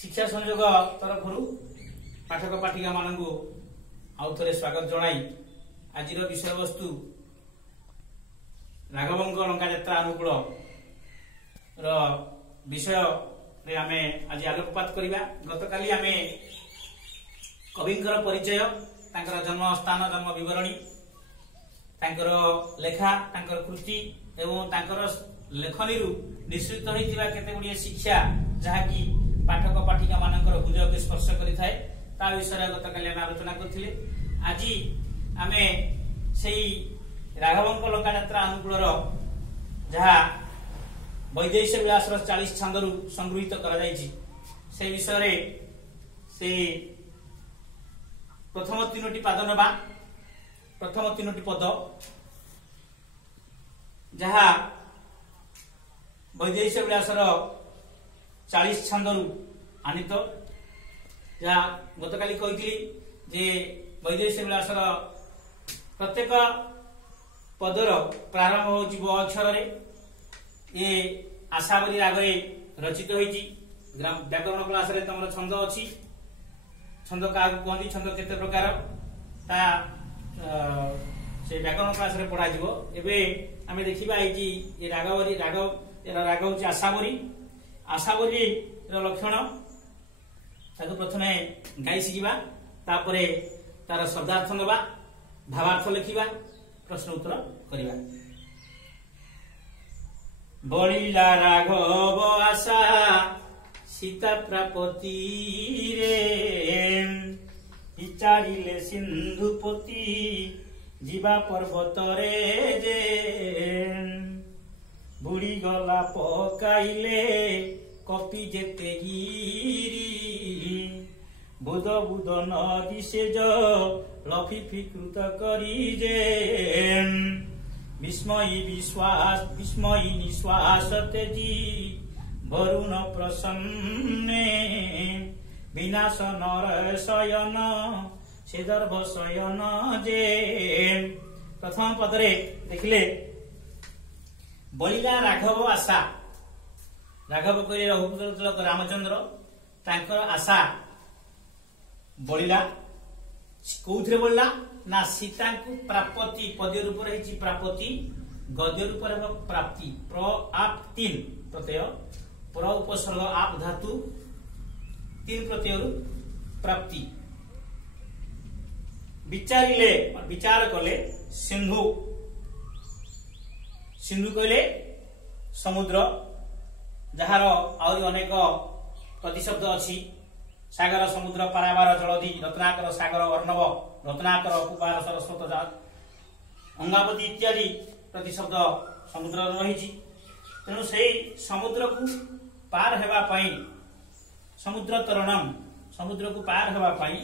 शिक्षा संयोग तरफ पाठक पाठिका मान आउ थे स्वागत जनाई आज विषय वस्तु राघवंक लंका यात्रा अनुकूल विषय आम आज आलोकपात करवा। गतकाली आम कविंकर परिचय जन्म स्थान जन्म विवरणी लेखा कृति एवं लेखनी निश्चित होता केते गुड़िए शिक्षा जहाँकि पाठक पाठिका मानकर हृदय को स्पर्श करिथाए ता विषय गतकाली आम आलोचना करथिले। आज आम से राघवंक लंका यात्रा अनुकूल जहाँ वैदेश विलास 40 छंद संगृहित कर विषय से प्रथम 3टी पाद नवा प्रथम 3टी पद जहाँ वैदेश विलास 40 छंद आनीत जहाँ गतकाली कही जे वैदेश विलास प्रत्येक पदर प्रारंभ हो अक्षर ये आशावरी राग रचित होती। व्याकरण क्लास रे तुम छंद अच्छी छंद क्या कहती छंद केते प्रकार ता से व्याकरण क्लास रे पढ़ा जीवो। एबे आमे देखिबा ये रागवरी राग होची आशावरी आशावरी लक्षण ताको प्रथमे गाई शिखिबा तापरे तार शब्दार्थ नबा भावार्थ लिखिबा प्रश्न उत्तर करिबा। बलिला राघव आशा सीता प्रापति रे विचारिले सिंधुपति जीवा पर्वत रे जे बुड़ी गला पकाइले कपि जेते गिरी बुध बुध नदी से लफिफीकृत करी जे विस्मयी विश्वास विस्मयी निश्वास तेजी वरुण प्रसन्ने विनाश नर शयन से दर्भ शयन जे। प्रथम पदरे देखिले बलिला राघव आशा राघव कहे रघुपुत्र तिलक रामचंद्र तांकर आशा बलिला कौथे बोलला ना सीता को प्राप्ति पद्य रूप रही प्राप्ति गद्य रूप प्राप्ति प्राप्ति प्रत्यय प्र उपसर्ग आप धातु 3 प्रत्यय प्राप्ति विचारिले विचार कले सिंधु सिंधु कहले समुद्र जार आहरी अनेक प्रतिशब्द अच्छी सागर समुद्र पारावार जलधि रत्नाकर सागर अर्णव रत्नाकर कुपार सरस्वत अंगावती इत्यादि प्रतिशब्द समुद्र रही। तेणु से समुद्र को पार हेबा पाई समुद्र तरणम समुद्र को पार हेबा पाई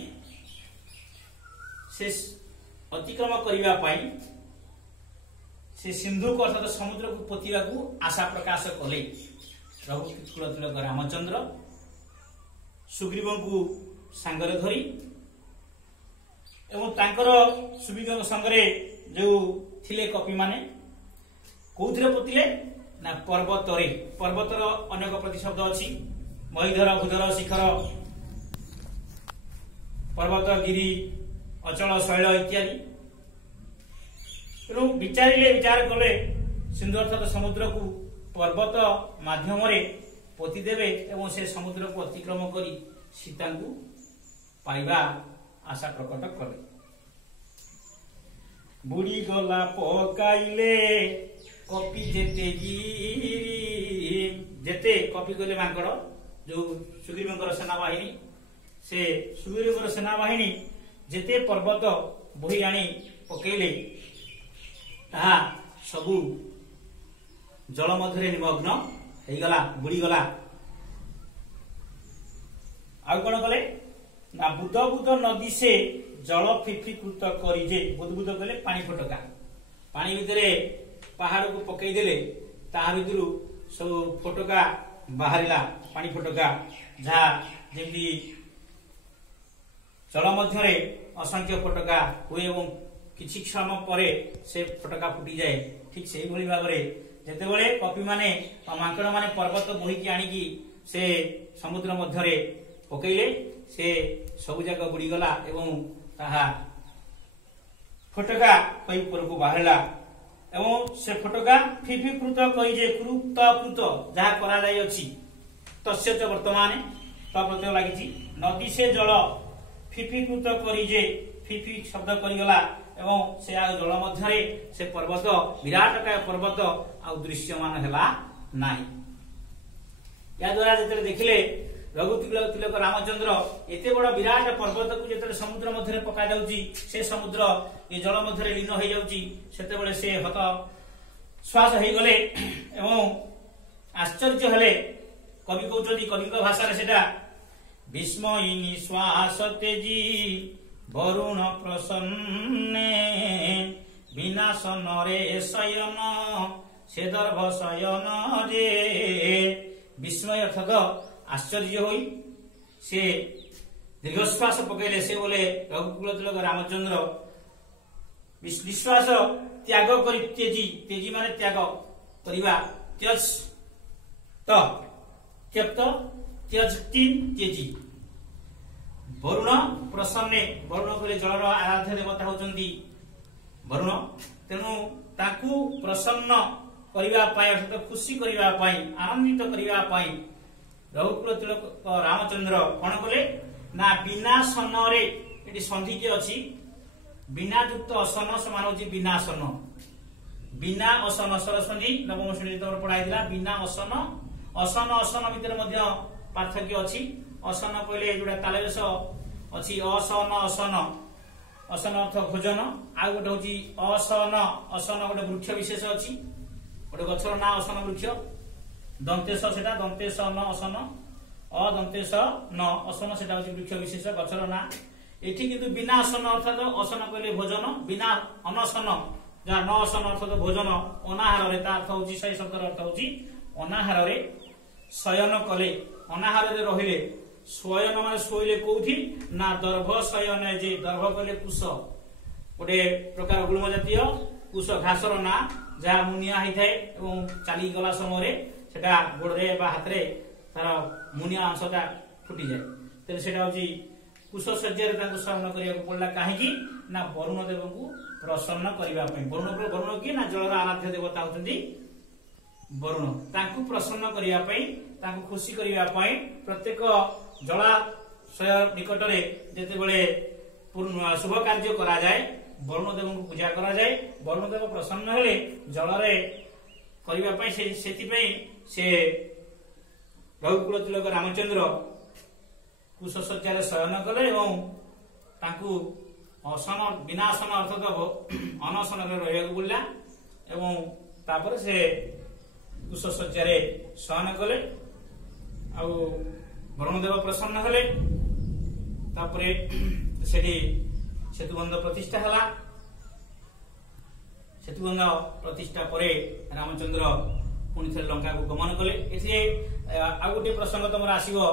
से अतिक्रम करिबा पाई से सिंधु को अर्थात समुद्र को पोतिबा को आशा प्रकाश कले रघुकुल तिलक रामचंद्र सुग्रीव को सांगरे धरी एवं तांकर सुग्रीव संगरे जो थिले कपि माने कोउथरे पोतिले ना पर्वतरे पर्वतर अनेक प्रतिशब्द अछि महीधर भूधर शिखर पर्वत गिरी अचल शैल इत्यादि। तेणु विचारिले विचार कले सिंधु अर्थात समुद्र को पर्वत माध्यम पोती देवे एवं से समुद्र को अतिक्रम करी सीता को पाइबा आशा प्रकट कले। बुड़ी गला पकाइले कपि जेते गिरी जेते कपि कहले मांकड़ जो सुग्रीवंकर सेनाबाहिनी से सुग्रीवंकर सेनाबाहिनी जेते पर्वत बोही आनी पकेले ताहा सबू जल मध्य निमग्न गला बुड़ी गला। आउ कौन कले ना बुद बुद नदी से जल फिफीकृत करिजे बुद बुद कले पानी फटका पानी भितर पहाड़ को पकई देले ता भितर सब फटका बाहरिला पानी फटका जहाँ जमी जल मध्य असंख्य फटका हुए एवं किछि समय परे से फटका फुटी जाए। ठीक से भाव में जेतेबेले कपि माने मांकड़ माने पर्वत बोहिकी आनिकी से समुद्र मध्य पकईले से सब जाक बुड़ीगला एवं ताहा फटका कई ऊपर को बाहरला एवं से फटका फिफीकृत कई जे कृत कृत जहा करा जाई अछि तस्य च वर्तमान प्रत्यय लागिछि नदी से जल फिफीकृत करी जे फिफी शब्द करिगला एवं से जल मध्यरे से पर्वत विराटकाय पर्वत आ दृश्यमान हेला नाही। या द्वारा जेते देखिले रघुतिलक तिलक रामचंद्र एते बड़ विराट पर्वत को जेते समुद्र मध्यरे पका जाउची से समुद्र ये जल मध्यरे लीन हो जाउची सेते बेले से हत श्वास हे गले एवं आश्चर्य हेले कवि कहउछथि कवि को भाषा रे सेटा विस्मयी निश्वास तेजी वरुण प्रसन्ने विनाशन रे शयन से दर्भ शयन रे विस्मय अर्थात आश्चर्य होई से दीर्घश्वास पकईले से बोले रघुकुल तिलक रामचंद्र विश्वास त्याग करी तेजी तेजी माने त्याग करिबा त्यज त त्यक्त त्यजति तेजी वरुण प्रसन्ने वरुण कहले जलर आराध्य देवता होचंदी वरुण तेनु ताकू प्रसन्न करिबा पाई अर्थात खुशी करिबा पाई आनंदित करिबा पाई रघुकुल तिलक रामचंद्र कौन कले ना बिना सन रे एटी संधि जे अछि बिना युक्त असन समान होछि विनाशन बिना असन सर संधि नवम श्रेणी तोर पढाइदिला बिना असन असन असन भितर मध्य पार्थक्य अछि असन कहले जोडा तालवेश अछि असन असन असन अर्थ भोजन आ गोटे होछि असन असन गोटे वृक्ष विशेष अछि गोटे गछर ना असन वृक्ष दंतेश सेटा दंतेश न असन अदंतेश न असन सेटा होछि वृक्ष विशेष गछर ना एठी किंतु बिना असन अर्थात असन कहले भोजन बिना अनसन जा न असन अर्थात भोजन अनाहार रे ता अर्थ होछि सही शब्दर अर्थ होछि अनाहार रे शयन कले अनाहार रे रहिले शयन माने शोइले कोउठी ना दर्भ शयन जे दर्भ कहले कुश गोटे प्रकार गुल्म जातीय कुश घासर ना जहा मुनिया होई थाए एवं चाली गला समय सेटा गोड़े बा हाथ रे तार मुनिया अंशटा फुटी जाए तेरे सेटा होची कुश सज्जा रे ताको सहन करिया को पड़ला काहे की ना वरुण देव को प्रसन्न करिवा पई वरुण की ना जलर आराध्य देवता होचंदी वरुण ताको प्रसन्न करिया पई ताको खुशी करिया पई प्रत्येक जलाशय निकट रे जेते बेले शुभ कार्य करा जाए वरुण देव को पूजा करा जाए वरुण देव प्रसन्न हेले जल रे करिवा पई सेति पई से रघुकुल तिलक रामचंद्र कुश सज्जा शयन कले एवं ताकू असन विनाशन अर्थात अनशन रहा पड़ा एवं तापर से कुश सज्जा शयन कले आ वरुणदेव प्रसन्न हेले तापरे सेठी सेतुबंध प्रतिष्ठा हला सेतुबंध प्रतिष्ठा परे रामचंद्र पुणी थे लंका को गमन कले एथिए आ गोटे प्रसंग तमर आसीबो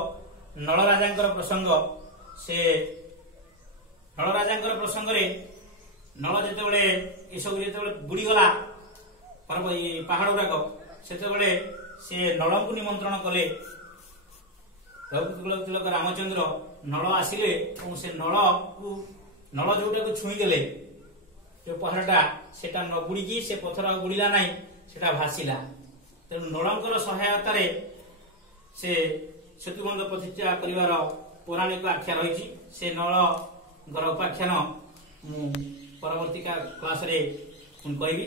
नल राजांकर प्रसंग से नल राजांकर प्रसंग रे नल जेते बेले ए सब जेते बेले बुडी गला पहाड़ गुराक सेते बेले से नल को निमंत्रण कले रघुकुल तिलक रामचंद्र नल आसिले और से नल जोटा को छुई देले जो पहाड़टा सेटा न बुड़ी से पथर बुड़ीला नाही सेटा भासीला तेणु नलंकर सहायतार से सेतुबंध प्रतिष्ठा करिवार पौराणिक आख्या रही से नल उपाख्यान परवर्ती क्लास रे कहबी।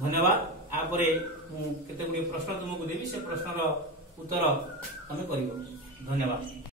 धन्यवाद। आपरे केते गुडी प्रश्न तुमको देबी से प्रश्नर उत्तर तमे करिवो। धन्यवाद।